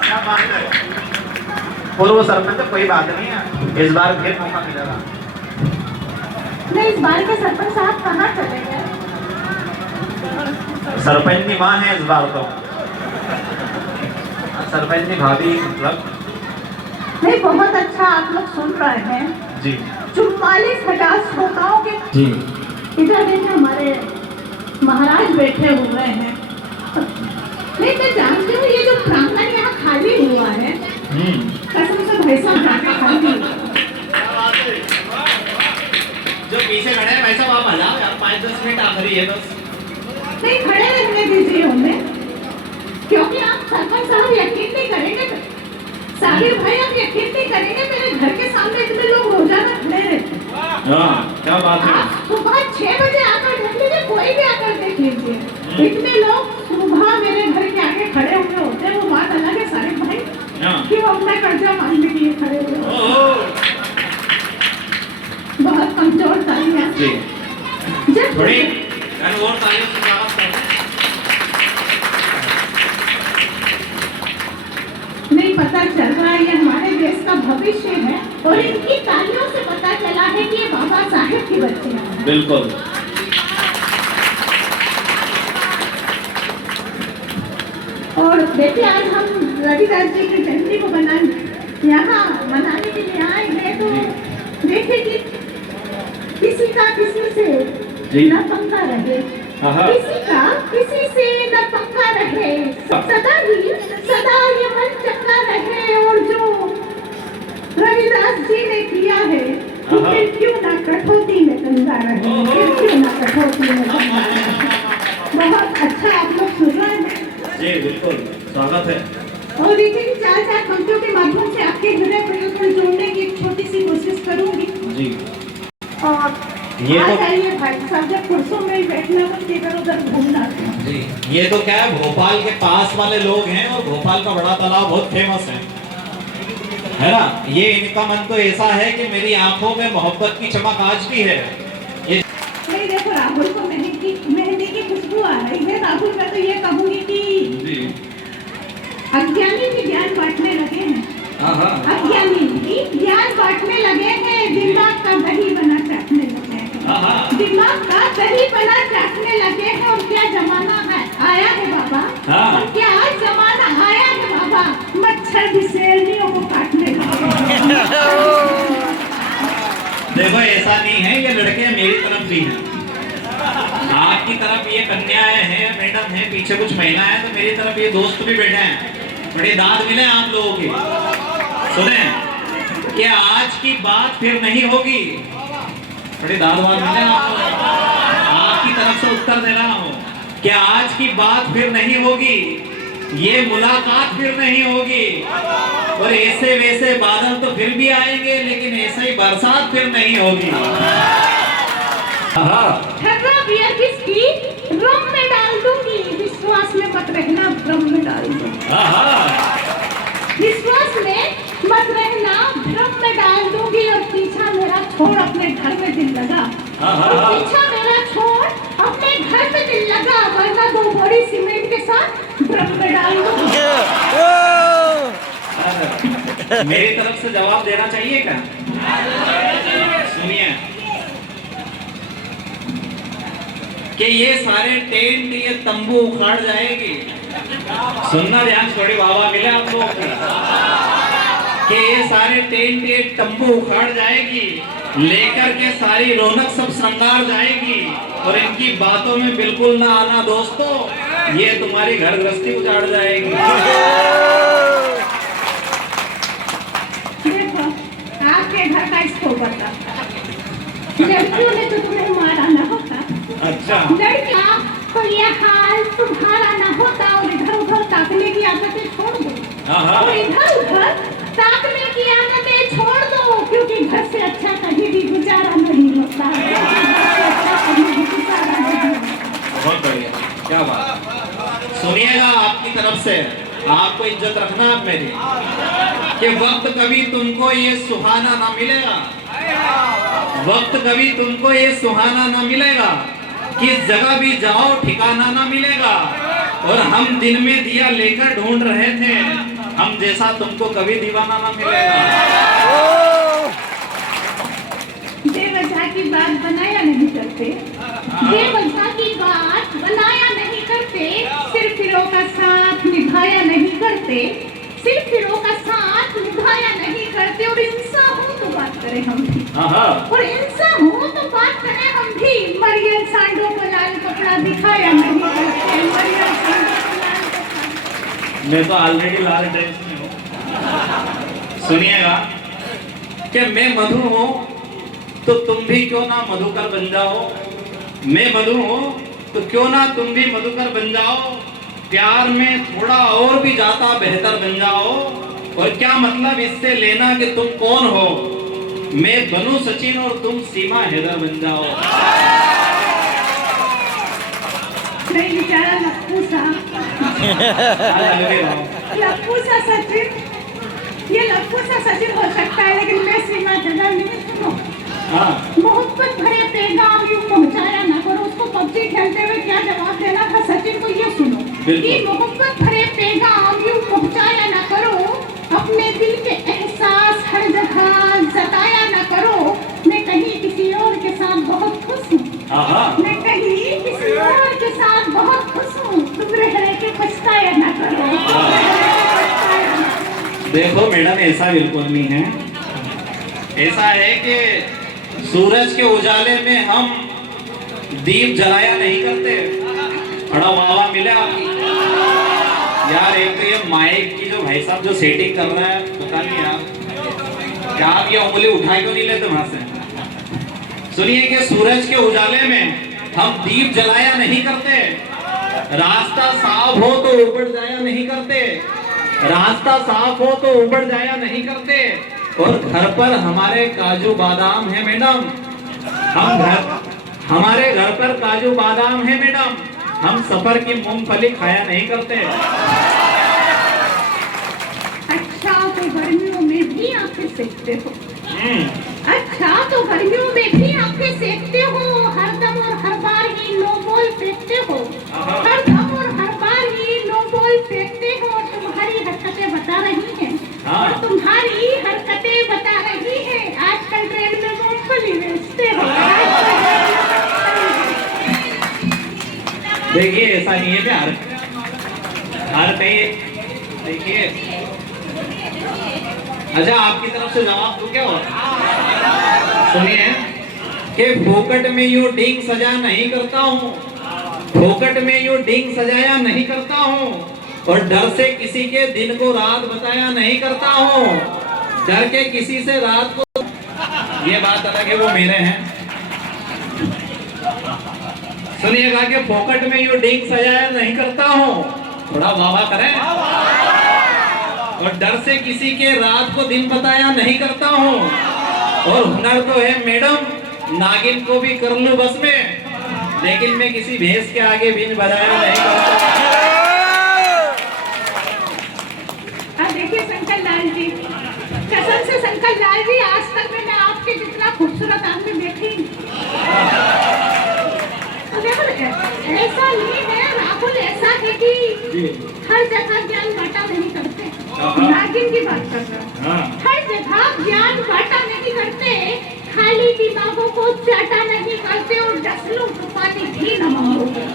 क्या बात है। पूर्व सरपंच कोई बात नहीं है, इस बार फिर मौका मिलेगा। नहीं, इस बार के सरपंच साहब कहाँ चले गए? सरपंच की माँ है इस बार तो, सरपंच की भाभी मतलब। नहीं, बहुत अच्छा आप लोग सुन रहे हैं जी। 44,000 श्रोताओं के जी। इधर देखिए हमारे महाराज बैठे हुए हैं। नहीं, मैं जानती हूँ ये जो प्रांगण यहाँ खाली हुआ है, कसम से भाई साहब जाके खाली। जो पीछे खड़े हैं भाई साहब आप आ जाओ यार, 5-10 मिनट आखिरी है बस। नहीं, खड़े रहने दीजिए हमें, क्योंकि आप सरपंच साहब यकीन नहीं करेंगे, साबिर भाई आप यकीन नहीं करेंगे, मेरे घर के सामने इतने लोग रोजाना खड़े रहते हैं। क्या बात है। आप सुबह 6 बजे आकर देख लीजिए, कोई भी आकर देख लीजिए, इतने लोग सुबह मेरे घर के आगे खड़े हुए होते हैं। वो बात अलग है साबिर भाई कि वो अपना कर्जा मांगने के लिए खड़े हुए होते हैं। बहुत कमजोर तालियां जी। जब थोड़ी और तालियों से स्वागत करते हैं। नहीं पता चल रहा है ये हमारे देश का भविष्य है, और इनकी तालियों से पता चला है कि ये बाबा साहेब की बच्चियां हैं। बिल्कुल। और देखिए आज हम रविदास जी की जयंती को यहाँ मनाने के लिए आए हैं, तो देखिए कि किसी का किसी से न पंगा रहे, किसी का किसी से न पंगा रहे, सदा ये मन चंगा रहे। और जो रविदास जी ने किया है कि फिर क्यों ना कठौती में गंगा रहे, फिर क्यों ना कठौती में गंगा रहे। बहुत अच्छा आप लोग सुन रहे हैं जी, बिल्कुल स्वागत है। और देखिए कि 4 पंक्तियों के माध्यम से आपके हृदय परिवर्तन जोड़ने की एक छोटी सी कोशिश करूंगी। जी। और ये तो आइए भाई साहब, जब कुर्सों में बैठना मत इधर उधर घूमना। जी, ये तो क्या है, भोपाल के पास वाले लोग हैं और भोपाल का बड़ा तालाब बहुत फेमस है ना। ये इनका मन तो ऐसा है कि मेरी आंखों में मोहब्बत की चमक आज भी है। ये नहीं देखो, राहुल को मेहंदी की खुशबू आ रही है। राहुल मैं तो ये कहूंगी कि अज्ञानी भी ज्ञान बांटने लगे हैं। अज्ञानी भी ज्ञान बांटने लगे हैं, दिमाग का दही बना चाटने लगे हैं, दिमाग का दही बना चाटने लगे हैं। और क्या जमाना है आया है बाबा, और क्या जमाना आया है बाबा, मच्छर बिसेरनियों को काटने लगे। देखो ऐसा नहीं है, ये लड़के मेरी तरफ भी हैं, आपकी तरफ ये कन्याएं हैं, मैडम हैं, पीछे कुछ महिला है, तो मेरी तरफ ये दोस्त भी बैठे हैं। बड़े दाद मिले आप लोगों की। सुने कि आज की बात फिर नहीं होगी, बड़े दाद मिले आपकी तरफ से उत्तर दे रहा हूँ कि आज की बात फिर नहीं होगी, ये मुलाकात फिर नहीं होगी। और ऐसे वैसे बादल तो फिर भी आएंगे, लेकिन ऐसे ही बरसात फिर नहीं होगी। ठर्रा बियर किसकी रम में डाल दूंगी, विश्वास में मत रहना, भ्रम में डाल दूंगी। विश्वास में मत रहना, भ्रम में डाल दूंगी। और पीछा मेरा छोड़ अपने घर में दिल लगा, पीछा मेरा छोड़ अपने घर में दिल लगा, वरना 2 बोरी सीमेंट के साथ भ्रम में डाल दूंगी। मेरी तरफ से जवाब देना चाहिए क्या? सुनिए कि ये सारे टेंट, ये तंबू उखाड़ जाएगी। सुनना ध्यान, थोड़ी बाबा मिले आप लोग कि ये सारे टेंट, ये तंबू उखाड़ जाएगी, लेकर के सारी रौनक सब श्रृंगार जाएगी। और इनकी बातों में बिल्कुल ना आना दोस्तों, ये तुम्हारी घर गृहस्थी उजाड़ जाएगी। देखो आपके घर का इसको बता, लड़कियों ने तो तुम्हें मारा ना होता। अच्छा, लड़कियां तो ये हाल तुम्हारा ना होता, और इधर उधर ताकने की आदतें छोड़ दो, और इधर उधर ताकने की आदतें छोड़ दो, क्योंकि घर से अच्छा कहीं भी गुजारा नहीं होता। बहुत बढ़िया, क्या बात। सुनिएगा आपकी तरफ से, आपको इज्जत रखना है मेरी, कि वक्त कभी तुमको ये सुहाना ना मिलेगा, वक्त कभी तुमको ये सुहाना ना मिलेगा, किस जगह भी जाओ ठिकाना ना मिलेगा। और हम दिन में दिया लेकर ढूंढ रहे थे, हम हम जैसा तुमको कभी दीवाना ना मिलेगा। बेवजह की बात बनाया नहीं करते, बेवजह की बात बनाया नहीं करते, सिर्फ फिरों का साथ निभाया नहीं करते, सिर्फ फिरों का साथ निभाया नहीं करते। और इंसान हो तो बात करें हम भी, और इंसान हो तो बात करें हम भी। मरियम सांडों को लाल कपड़ा दिखाया नहीं करते, मरियम सांडों को लाल कपड़ा। मैं तो ऑलरेडी लाल ड्रेस में हूँ। सुनिएगा कि मैं मधु हूँ तो तुम भी क्यों ना मधुकर बन जाओ, मैं मधु हूँ तो क्यों ना तुम भी मधुकर बन जाओ। प्यार में थोड़ा और भी ज्यादा बेहतर बन जाओ। और क्या मतलब इससे लेना कि तुम कौन हो, मैं बनूं सचिन और तुम सीमा हैदर बन जाओ। नहीं बेचारा लप्पू सा सचिन, ये लप्पू सा सचिन हो सकता है, लेकिन मैं सीमा हैदर नहीं। सुनो, मोहब्बत भरे पैगाम यूं पहुंचाया ना करो। उसको पबजी खेलते हुए क्या जवाब देना था सचिन को, ये सुनो कि मोहब्बत भरे पैगाम यूं पहुंचाया ना करो, अपने दिल के एहसास हर जगह जताया ना करो। मैं कहीं किसी और के साथ बहुत खुश हूँ, मैं कहीं किसी और के साथ बहुत खुश हूँ, तुम रह के पछताया ना करो। देखो मैडम, ऐसा बिल्कुल नहीं है। ऐसा है कि सूरज के उजाले में हम दीप जलाया नहीं करते। बड़ा वाह मिले आपकी यार। एक तो ये माइक की जो भाई साहब जो सेटिंग कर रहा है, पता नहीं यार क्या आप ये उंगली उठा क्यों नहीं लेते वहां से। सुनिए कि सूरज के उजाले में हम दीप जलाया नहीं करते, रास्ता साफ हो तो उबड़ जाया नहीं करते, रास्ता साफ हो तो उबड़ जाया नहीं करते। और घर पर हमारे काजू बादाम है मैडम, हमारे घर पर काजू बादाम है मैडम, हम सफर की मूंगफली खाया नहीं करते। अच्छा तो गर्मियों में भी आंखें सेकते हो, अच्छा तो गर्मियों में भी आंखें सेकते हो, हर दम और हर बार ही नो बॉल फेंकते हो, हर दम और हर बार ही नो बॉल फेंकते हो। तुम्हारी हरकतें बता रही हैं, और तुम्हारी हरकतें बता रही हैं। आजकल ट्रेन में मूंगफली बेचते हो। देखिए ऐसा नहीं है प्यार, हर कहीं देखिए। अच्छा आपकी तरफ से जवाब दूं क्या हो? सुनिए कि फोकट में यूं डींग सजा नहीं करता हूँ, फोकट में यूं डींग सजाया नहीं करता हूँ, और डर से किसी के दिन को रात बताया नहीं करता हूँ, डर के किसी से रात को। ये बात अलग है, वो मेरे हैं। सुनिएगा कि फोकट में यूं डींग सजाया नहीं करता हूँ, थोड़ा वाह करें। और डर से किसी के रात को दिन बताया नहीं करता हूँ, और हुनर तो है मैडम नागिन को भी कर लूं बस में, लेकिन मैं किसी भैंस के आगे बीन बजाया नहीं करता। देखिए शंकर लाल जी, कसम से शंकर लाल जी, आज तक मैंने आपके जितना खूबसूरत आदमी देखी। ऐसा नहीं है राहुल, ऐसा है कि हर जगह ज्ञान बांटा नहीं करते। नागिन की बात कर रहा हूँ, हर जगह ज्ञान बांटा नहीं करते, खाली दिमागों को चाटा नहीं करते। और 10 लोग तो पानी भी न मांगोगे,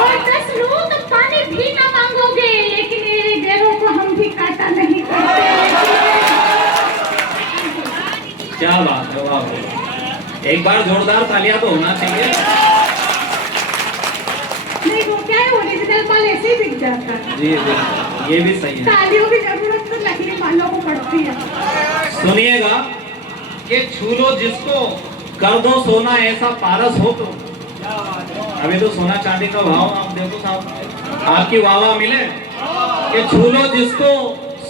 और 10 लोग तो पानी भी न मांगोगे, लेकिन मेरे पैरों को हम भी काटा नहीं करते। क्या बात है, वाह। एक बार जोरदार तालियां तो होना चाहिए। नहीं वो क्या है, ओरिजिनल माल ऐसे ही बिक जाता है। जी जी, ये भी सही है। तालियों की जरूरत तो नकली मालों को पड़ती है। सुनिएगा कि छू लो जिसको, कर दो सोना ऐसा पारस हो तो। अभी तो सोना चांदी का भाव आप देखो साहब, आपकी वाह वाह मिले कि छू लो जिसको,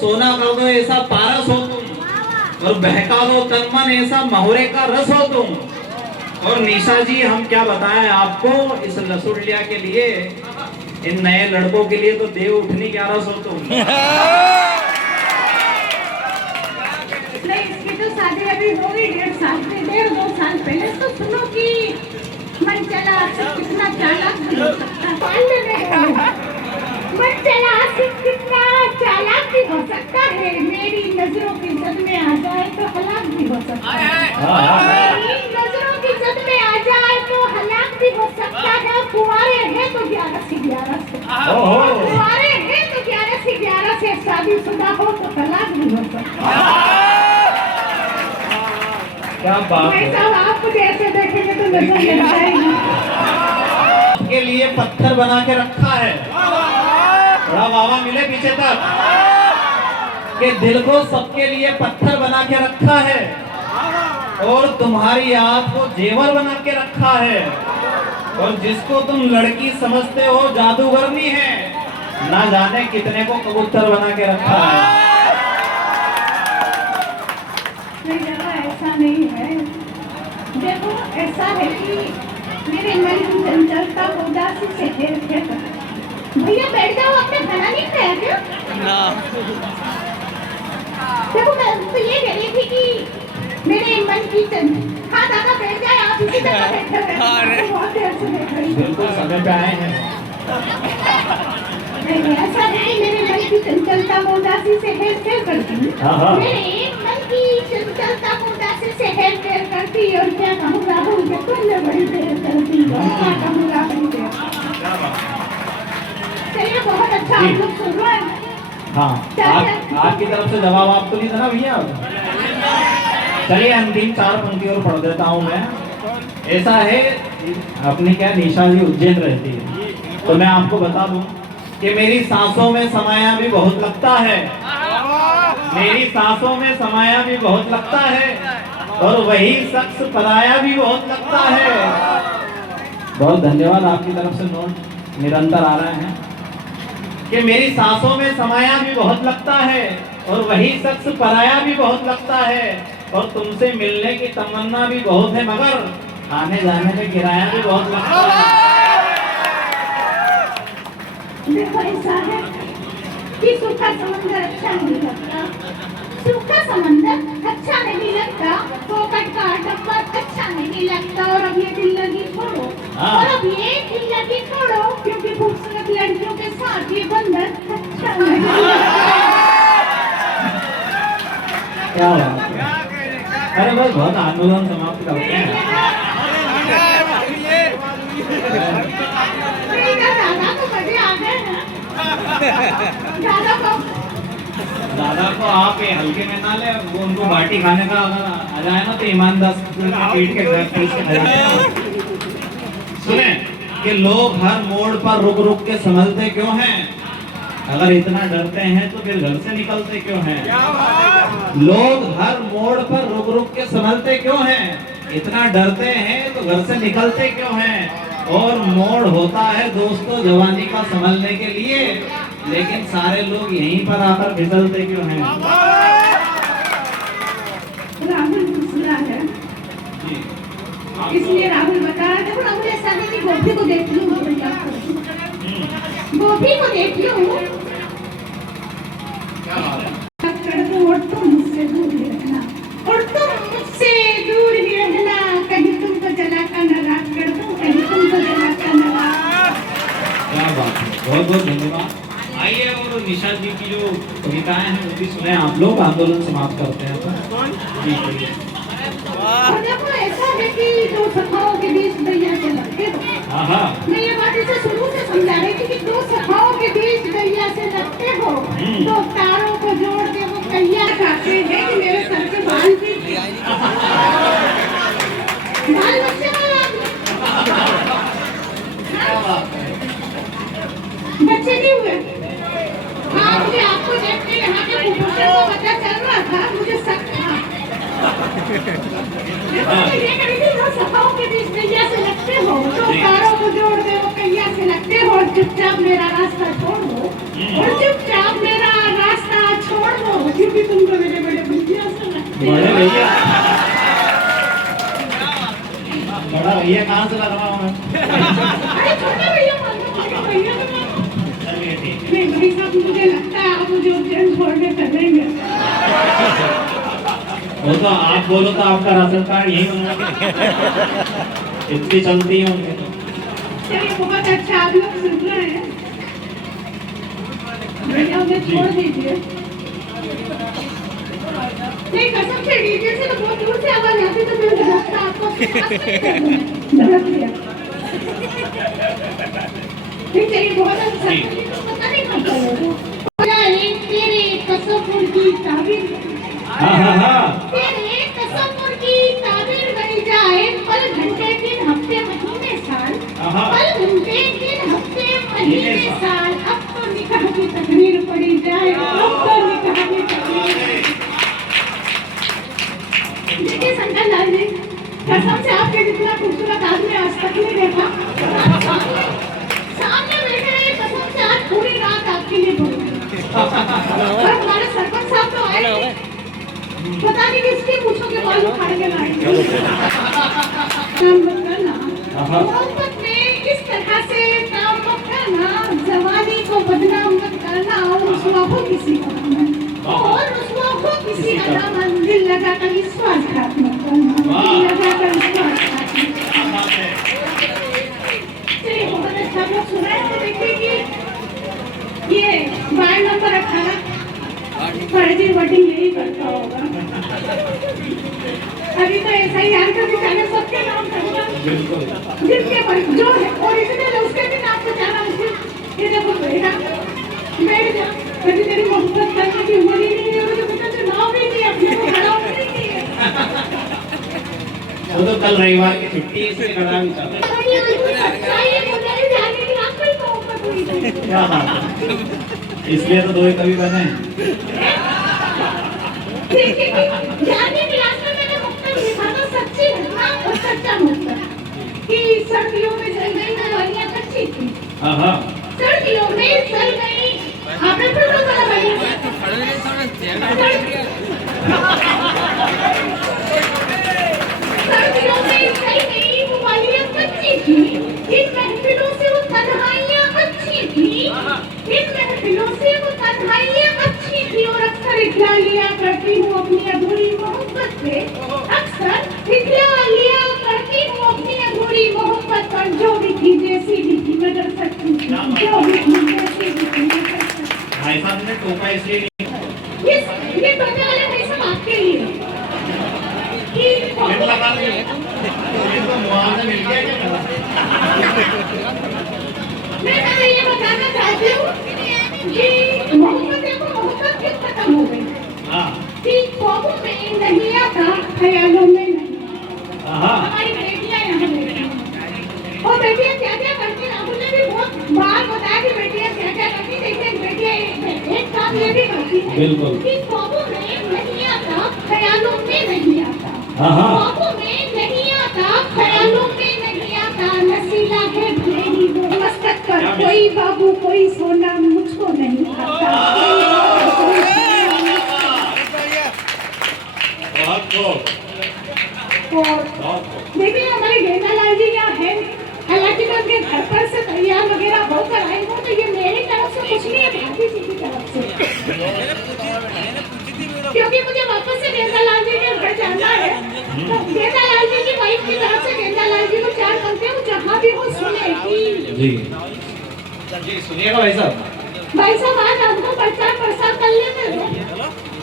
सोना कर दो ऐसा पारस हो तुम, और बहका दो तन मन ऐसा महुरे का रस हो तुम। और निशा जी हम क्या बताएं आपको, इस रसुलिया के लिए, इन नए लड़कों के लिए तो देव उठनी क्या रस हो तुम। नहीं इसकी तो शादी अभी हो गई 1.5 साल से, 1.5-2 साल पहले। तो सुनो कि मन चला कितना चालाक बन सकता है, मन चला कितना चालाक शादीशुदा हो तो तलाक भी हो सकता क्या बात है। है। साहब आप मुझे ऐसे देखेंगे तो नजर लग जाएगी। के लिए पत्थर बना के रखा है, थोड़ा वावा मिले पीछे तक, कि दिल को सबके लिए पत्थर बना के रखा है और तुम्हारी याद को जेवर बना के रखा है, और जिसको तुम लड़की समझते हो जादूगरनी है, ना जाने कितने को कबूतर बना के रखा है। नहीं जरा ऐसा नहीं है। देखो ऐसा है कि मेरे मन की चंचलता को उदासी से घेर घेर कर। भैया बैठ जाओ, आपने खाना नहीं खाया क्या? देखो मैं तो ये कह रही थी कि मेरे मन की हाँ दादा बैठ जाए, आप इसी जगह बैठे हुए हैं। आपको बहुत देर से देख रही हूँ। बिल्कुल समय पे आए हैं। नहीं ऐसा नहीं, मेरे मन की चंचलता को उदासी से हेर फेर करती हूँ। हाँ। मेरे मन की चंचलता को उदासी से हेर फेर करती, और क्या कहूँ राहुल के तुमने बड़ी देर करती, क्या कहूँ राहुल के। चलिए बहुत अच्छा आप लोग सुन रहे हैं। हाँ, आपकी तरफ से जवाब आप तो नहीं था ना भैया। चलिए अंतिम 4 पंक्ति और पढ़ देता हूँ मैं। ऐसा है, अपनी क्या निशा जी उज्जैन रहती है, तो मैं आपको बता दूं कि मेरी सांसों में समाया भी बहुत लगता है, मेरी सांसों में समाया भी बहुत लगता है, और वही शख्स पराया भी बहुत लगता है। बहुत धन्यवाद, आपकी तरफ से नोट निरंतर आ रहे हैं कि मेरी सांसों में समाया भी बहुत लगता है, और वही शख्स पराया भी बहुत लगता है, और तुमसे मिलने की तमन्ना भी बहुत है, मगर आने जाने में किराया भी बहुत लगता है। देखो ऐसा है कि सूखा समंदर अच्छा नहीं लगता, सूखा समंदर अच्छा नहीं लगता, पोपट का डब्बर अच्छा नहीं लगता, और अब ये दिल लगी छोड़ो, और अब ये दिल लगी छोड़ो, क्योंकि खूबसूरत लड़कियों के साथ ये बंधन अच्छा नहीं लगता। क्या बात है। अरे भाई बहुत आंदोलन समाप्त करते हैं। दादा को मजे आ गए हैं। दादा को आप ये हल्के में ना ले, वो उनको बाटी खाने का अगर आ जाए ना तो ईमानदार पीट के घर पीट के खा जाते हैं। सुने कि लोग हर मोड़ पर रुक रुक के संभलते क्यों हैं? अगर इतना डरते हैं तो फिर घर से निकलते क्यों हैं? लोग हर मोड़ पर रुक रुक के संभलते क्यों हैं? इतना डरते हैं तो घर से निकलते क्यों हैं? और मोड़ होता है दोस्तों जवानी का संभलने के लिए, लेकिन सारे लोग यहीं पर आकर फिसलते क्यों हैं? राहुल दूसरा है, इसलिए राहुल बता रहा है। देखो राहुल ऐसा नहीं कि गोपी को देख लूं, गोपी को देख लूं, और तुम मुझसे दूर ही रहना, और तुम मुझसे दूर ही रहना, कहीं तुमको जलाकर न राख कर दूं, कहीं तुमको जलाकर न राख। क्या बात है, बहुत बहुत धन्यवाद। आइए और निशा जी की जो कविताएं हैं वो भी सुने आप लोग, आंदोलन समाप्त करते हैं तो। जी कहिए। और देखो ऐसा है कि दो सखाओं के बीच दैया से लगते हो। मैं ये बात इसे शुरू से समझा रही थी कि दो सखाओं के बीच दैया से लगते हो, दो तारों को जोड़ के वो कैया खाते हैं कि मेरे सर के बाल भी बाल बच्चे बच्चे नहीं हुए। हाँ मुझे आपको देख के यहाँ के कुपोषण को पता चल रहा था, मुझे शक था। ये करी थी, दो सखाओं के बीच दैया से लगते हो, दो तारों को जोड़ दे वो कैया से लगते हो, और चुपचाप मेरा रास्ता छोड़ दो, और चुपचाप मेरा रास्ता छोड़ दो, क्योंकि तुम तो मेरे बड़े भैया से लगते हो। बड़े भैया, बड़ा भैया कहाँ से लग रहा हूँ मैं? अरे छोटे भैया मान लो, छोटे भैया तो मान लो। चलिए ठीक है। नहीं भाई साहब मुझे लगता है आप मुझे उज्जैन छोड़ के चलेंगे। वो तो आप बोलो तो आपका राशन कार्ड यही बनवा, इतनी चलती है उनके तो। चलिए बहुत अच्छा, आप लोग सुन रहे हैं। भैया उन्हें छोड़ दीजिए। नहीं कसम से डीजे से तो बहुत दूर से आवाज आती, तो मैं रास्ता आपको धड़क दिया। नहीं चलिए बहुत अच्छा, पता नहीं कब चलोगे। तेरे हाँ हाँ हाँ तेरे तसव्वुर की ताबीर बन जाए पल घंटे दिन हफ्ते महीने साल, पल घंटे दिन हफ्ते महीने साल, अब तो निकाह की तकरीर पड़ी जाए, अब तो निकाह की तकरीर। देखिए शंकर लाल जी, कसम से आपके जितना खूबसूरत आदमी आज तक नहीं देखा। सामने बैठे हैं, कसम से आज पूरी रात आपके लिए बोल और हमारे सरपंच साहब तो आए, पता नहीं किसके पूछों के बाल उखाड़ के लाएंगे। काम मत करना, मोहब्बत में इस तरह से काम मत करना, जवानी को बदनाम मत करना और रुसवा हो किसी का दामन, और रुसवा हो किसी का दामन, दिल लगाकर विश्वासघात मत करना, दिल लगाकर विश्वासघात मत करना। चलिए बहुत अच्छा आप लोग सुन रहे हैं, तो देखिए कि ये वार्ड नंबर 18 फर्जी वोटिंग यही करता होगा। अभी तो ऐसा ही यार कर दिखाने सबके नाम करना, जिनके पर जो है ओरिजिनल है उसके भी नाम बताना मुझे। ये देखो बेटा बैठ जा, कभी तेरी मोहब्बत करने की उम्र ही नहीं है, मुझे पता चुनाव भी नहीं अपने को खड़ा होने नहीं है। वो तो कल रविवार की छुट्टी इसलिए खड़ा भी था। क्या बात है, इसलिए तो 2 कवि बने। जाने की रास्ते मैंने मुक्तक लिखा था, सच्ची घटना और सच्चा मुक्तक कि सर्दियों में जल गई नवालियां कच्ची थी। सर्दियों में जल गई, आपने फिर तो बड़ा बढ़िया सर्दियों में जल गई नवालियां कच्ची थी, इन महफिलों से वो तन्हाइयां अच्छी थी, इन महफिलों से वो तन्हाइयां अच्छी थी, और अक्सर इखला लिया करती हूँ अपनी अधूरी मोहब्बत पे, अक्सर इखला लिया करती हूँ अपनी अधूरी मोहब्बत पर, जो भी थी जैसी भी थी मैं डर सकती थी, जो भी थी जैसी भी थी मैं डर सकती थी। भाई साहब ने टोपा इसलिए ये टोपे वाले भाई साहब आपके लिए कि लगा दिया, इनको मुआवजा मिल गया क्या? मैं ये बताना चाहती हूँ कि मोहब्बत को मोहब्बत क्यों खत्म हो गई, कि ख्वाबों में नहीं आता, ख्यालों में नहीं। हमारी बेटियां यहाँ बैठी हैं, और बेटियां क्या क्या करती हैं, आपने भी बहुत बार बताया कि बेटियां क्या क्या करती हैं। देखिए बेटियां एक काम ये भी करती हैं बिल्कुल कि ख्वाबों में नहीं आता, ख्यालों में नहीं आता, ख्वाबों में नहीं आता, ख्यालों में नहीं आता, नसीला है भले ही वो मस्तक पर, कोई बाबू कोई सोना मुझको नहीं आता। और देखिए हमारे गेंदालाल जी यहाँ है, हालांकि मैं उनके घर पर से तैयार वगैरह होकर आई हूँ, तो ये मेरी तरफ से कुछ नहीं है, भाभी जी की तरफ से, क्योंकि मुझे वापस से गेंदालाल जी के घर जाना है। तो गेंदालाल जी की वाइफ की तरफ से गेंदालाल जी को 4 करते हो, जहाँ भी हो सुने कि जी सुनिएगा भाई साहब आज हमको प्रचार प्रसार कर लेते हो,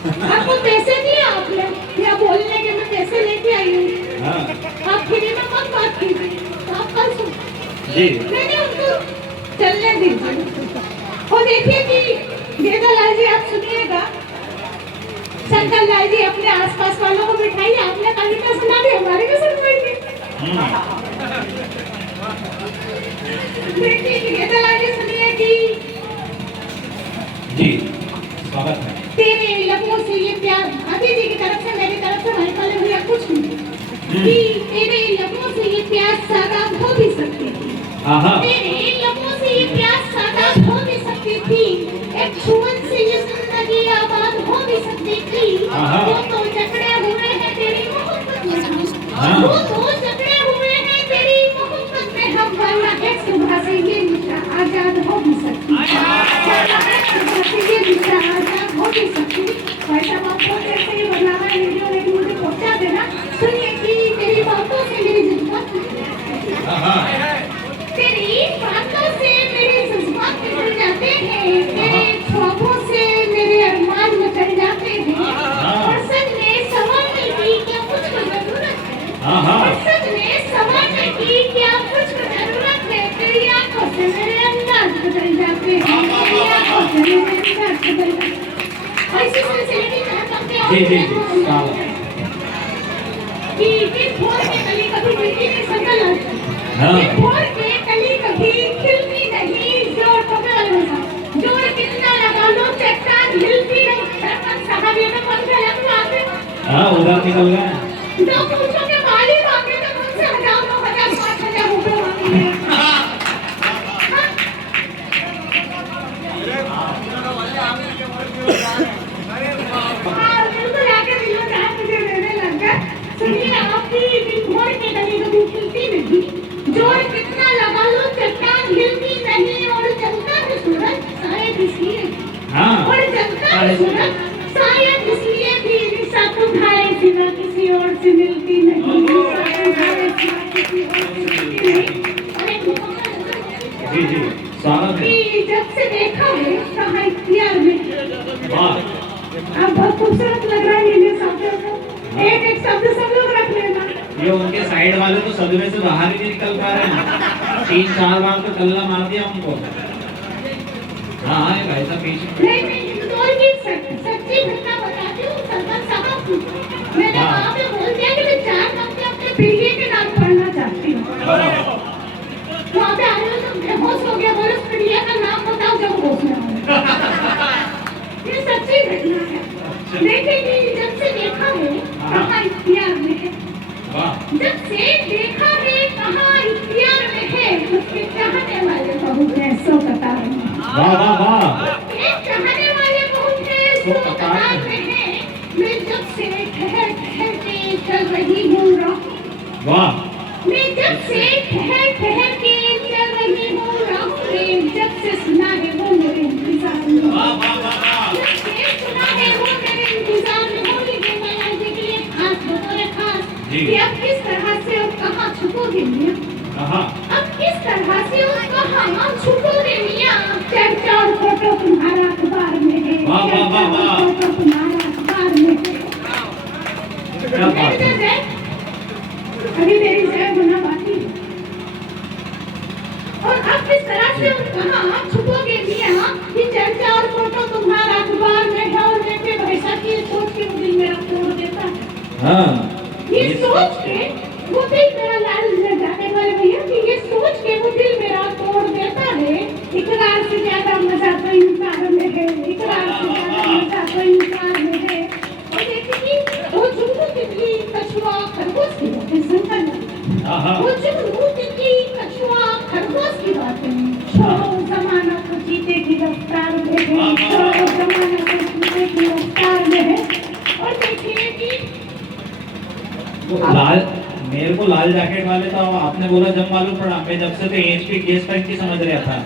आपको पैसे दिए आपने या बोलने के मैं पैसे लेके आई हूँ, आप फ्री में मत बात कीजिए, आप कल सुन मैंने उनको चलने दीजिए। और देखिए कि गेंदालाल जी आप सुनिएगा, शंकर लाल जी अपने आसपास वालों को बिठाइए, आपने कविता सुना दी, हमारे को सुनवाइए। देखिए कि गेंदालाल जी सुनिए कि जी स्वागत है। तेरे लबों से ये प्यार, अभी जी की तरफ से मेरी तरफ से भाई वाले भैया कुछ नहीं, कि तेरे लबों से ये प्यार सादा हो भी सकती थी, तेरे लबों से ये प्यार सादा हो भी सकती थी, एक छुअन से ये जिंदगी आबाद हो भी सकती थी। वो तो जकड़े हुए हैं तेरी मोहब्बत में, वो तो जकड़े हुए हैं तेरी मोहब्बत में, हम वरना एक सुबह से ये निशा आजाद हो भी सकती, सुबह से ये निशा आजाद हो भी सकती। वैसा आपको कैसे ही बदलावा वीडियो लेके मुझे पहुंचा देना। सुनिए कि तेरी बातों से मेरी जज्बात, तेरी बातों से मेरे जज्बात निकल जाते हैं, तेरे ख्वाबों से मेरे अरमान निकल जाते हैं, और सच में संवारने की क्या मुझको जरूरत है, और सच में संवारने की क्या मुझको जरूरत है, तेरी आंखों से मेरे अंदाज बदल जाते हैं, तेरी आंखों से मेरे अंदाज बदल जाते हैं। और इसी सिलसिले की तरफ अपने जी जी जी साहब। कि दिन भर के कली कभी खिलती नहीं संकल हाँ। दिन भर के कली कभी खिलती नहीं जोड़ पकड़ लेना जोड़ कितना लगा लो चट्टान हिलती नहीं सरपंच साहब ये तो पंखा लगवा दे हाँ उधर निकल गए। दो पूछो के माली मांगे तो मुझसे 1000 2000 5000 रुपए मांगे हाँ बिल्कुल आके दिलो जहाँ मुझे देने लग गया सुनिए आपकी दिन भर के कली कभी खिलती नहीं जोड़ कितना लगा लो चट्टान हिलती नहीं और जलता है सूरज शायद इसलिए हाँ और जलता है सूरज शायद इसलिए भी निशा तुम्हारे सिवा किसी और से मिलती नहीं निशा तुम्हारे सिवा किसी और से मिलती नहीं अरे जी जी स्वागत है। कि जब से देखा है कहाँ इख्तियार में वाह आप बहुत खूबसूरत लग रहा है ये शब्दों को एक एक शब्द सब लोग रख लेना ये उनके साइड वाले तो सदमे से बाहर ही नहीं निकल पा रहे हैं। 3-4 बार तो कल्ला मार दिया उनको। हाँ हाँ ये भाई साहब पीछे नहीं नहीं इंदौर की सच्ची घटना बताती हूँ सरपंच साहब मैंने वहाँ पे बोल दिया कि मैं 4 महीने अपने पीढ़ी के नाम पढ़ना चाहती हूँ वहाँ पे आने में तो बेहोश हो गया बोले उस पीढ़ी का नाम बताओ जब होश में आऊँ ये सच्ची घटना है देखेंगे जब से देखा है कहाँ इख्तियार में है वाह जब से देखा है कहाँ इख्तियार में है उसके चाहने वाले बहुत हैं 100 कतार में वाह वाह वाह एक चाहने वाले बहुत हैं 100 कतार में है मैं जब से ठहर ठहर के चल रही हूँ राह वाह मैं जब से ठहर ठहर के चल रही हूँ राह में जब से सुना है वो मेरे इंतजार में वाह वाह वाह जब से सुना है वो मेरे इंतजार में हो लेकिन मैं आज के लिए खास बतौर खास जी। कि अब किस तरह से और कहाँ छुपोगे मियाँ कहाँ अब किस तरह से और कहाँ छुपोगे मियाँ चर्चा और फोटो तुम्हारा अखबार में है वाह, वाह, वाह, वाह। फोटो तुम्हारा अखबार में है क्या बात है। जय अभी मेरी जय होना बाकी है और अब किस तरह से और कहाँ छुपोगे मियाँ कि चर्चा और फोटो तुम्हारा अखबार में है और मैं फिर वैसा की सोच के वो दिल मेरा तोड़ देता है हाँ ये सोच के वो दिल मेरा लाल जाने वाले भैया कि ये सोच के वो दिल मेरा तोड़ देता है इकरार से ज्यादा मजा तो इंकार में है इकरार से ज्यादा मजा तो इंकार में है और देखिए वो जुगनू तितली कछुआ खरगोश की बातें सुनकर हाँ वो जुगनू तितली कछुआ खरगोश की बातें छोड़ो जमाना को जीते की रफ्तार में है छोड़ो जमाना को जीते की रफ्तार में है और देखिए कि वो लाल मेरे को लाल जैकेट वाले तो आपने बोला जब मालूम पड़ा मैं जब से तो एचपी गैस टैंक की समझ रहा था।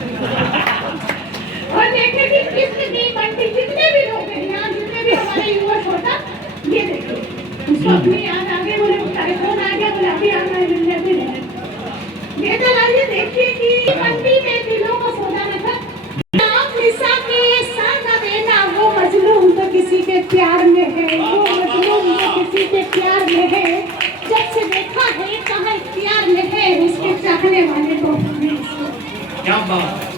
और देखिए कि किसने बंटी जितने भी लोग हैं यहाँ जितने भी हमारे युवा छोटा ये देखिए उसको अपनी याद आ गई बोले टेलीफोन आ गया बोले अभी आना है मिलने भी नहीं ये तो लाइए देखिए कि बंटी ने दिलों को सौदा में था नाम निशा के साथ देना वो मजलूम तो किसी के प्यार में है वो मजलूम तो किसी के प्यार में है जब से देखा है कहाँ इख्तियार में है उसके चाहने वाले तो क्या बात